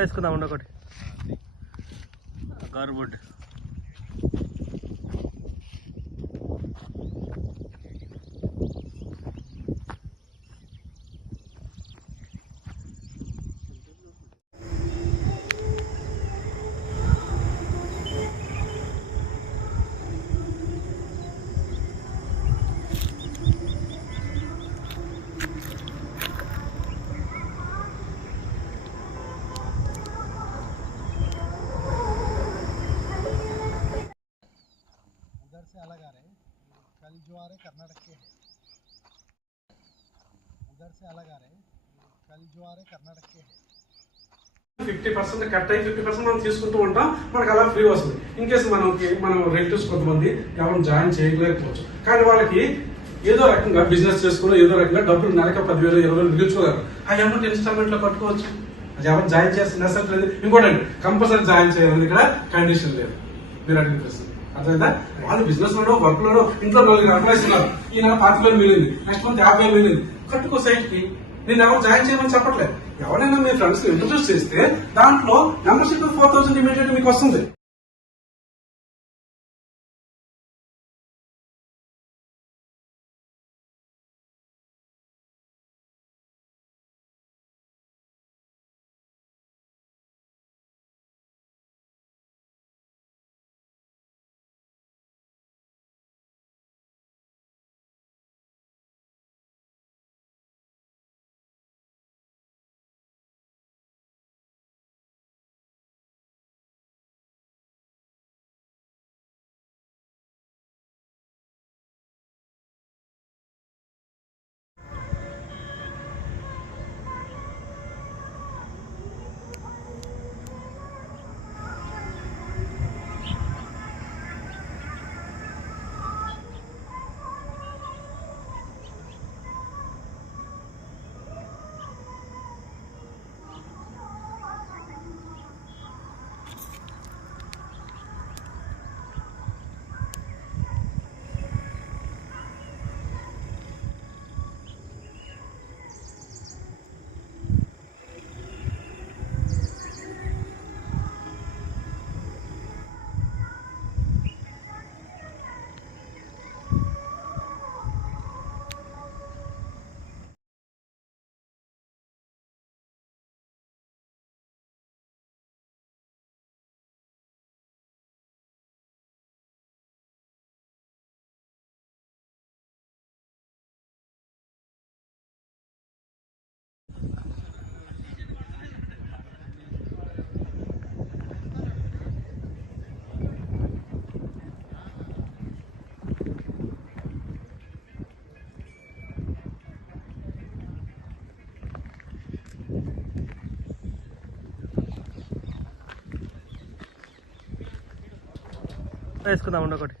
వేసుకుందాం ఒకటి కార్బోర్డ్ से अलग आ रहे हैं। कल जो आ रहे कर्नाटक के हैं, उधर से अलग आ रहे हैं। कल जो आ रहे कर्नाटक के हैं। 50% కట్ అయ్యి 50% మనం తీసుకుంటూ ఉంటాం, మనకు అలా ఫ్రీ వస్తుంది. ఇన్ కేసు మనం రిలేటివ్స్ కొంతమంది ఎవరైనా జాయిన్ చేయలేకపోవచ్చు, కానీ వాళ్ళకి ఏదో రకంగా బిజినెస్ చేసుకుని ఏదో రకంగా డబ్బులు నెలక 10,000 20,000 మిగుల్చుకోగలరు. ఆ అమౌంట్ ఇన్స్టాల్మెంట్ లో కట్టుకోవచ్చు. అది ఎవరు జాయిన్ చేస్తే నెసెట్ లేదు. ఇంకోటి కంపల్సరీ జాయిన్ చేయాలని ఇక్కడ కండిషన్ లేదు. మీరు అడిగిన ప్రశ్న అర్థమైందా? వాళ్ళు బిజినెస్ లోనో వర్క్ లోనో ఇంట్లో 4 ఎంప్లాయీస్ ఉన్నారు. ఈ నెల 40,000 మిగిలింది, నెక్స్ట్ మంత్ 50,000 మిగిలింది, కట్టుకో సైట్ కి. నేను ఎవరు జాయిన్ చేయమని చెప్పట్లేదు. ఎవరైనా మీ ఫ్రెండ్స్ ఇంట్రడ్యూస్ చేస్తే దాంట్లో మెంబర్షిప్ 4,000 ఇమీడియట్ మీకు వస్తుంది. వేసుకుందాం ఒకటి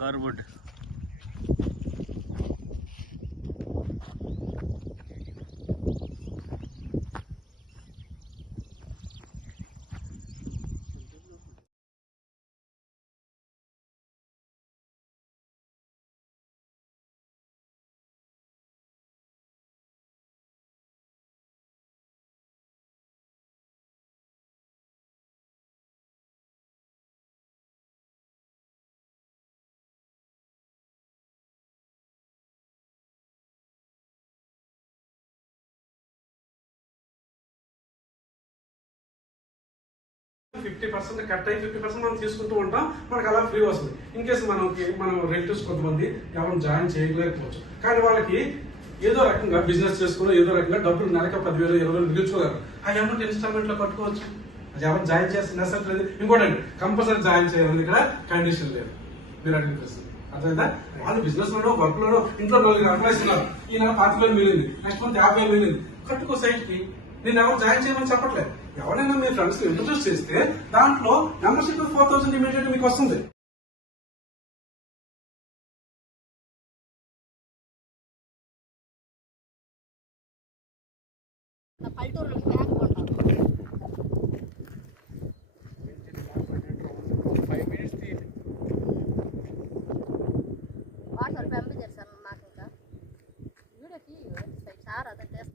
కార్బోర్డ్ ఫిఫ్టీ పర్సెంట్ కట్ అయ్యి 50% మనం తీసుకుంటూ ఉంటాం, మనకు అలా ఫ్రీ వస్తుంది. ఇన్ కేసు మనం రిలేటివ్స్ కొంతమంది ఎవరైనా జాయిన్ చేయలేకపోవచ్చు, కానీ వాళ్ళకి ఏదో రకంగా బిజినెస్ చేసుకుని ఏదో రకంగా డబ్బులు నెలక 10,000 20,000 మిగుల్చుకోగలరు. ఆ అమౌంట్ ఇన్స్టాల్మెంట్ లో కట్టుకోవచ్చు. అది ఎవరు జాయిన్ చేస్తే నెసెట్ లేదు. ఇంకోటి కంపల్సరీ జాయిన్ చేయాలని ఇక్కడ కండిషన్ లేదు. మీరు అడిగిన ప్రశ్న అర్థమైందా? వాళ్ళు బిజినెస్ లోనో వర్క్ లోనో ఇంట్లో 4 ఎంప్లాయీస్ ఉన్నారు. ఈ నెల 40,000 మిగిలింది, నెక్స్ట్ మంత్ 50,000 మిగిలింది, కట్టుకో సైట్ కి. నేను ఎవరు జాయిన్ చేయమని చెప్పట్లేదు. ఎవరైనా మీ ఫ్రెండ్స్ ఇంట్రడ్యూస్ చేస్తే దాంట్లో మెంబర్షిప్ 4,000 ఇమీడియట్ మీకు వస్తుంది. పల్లెటూరులో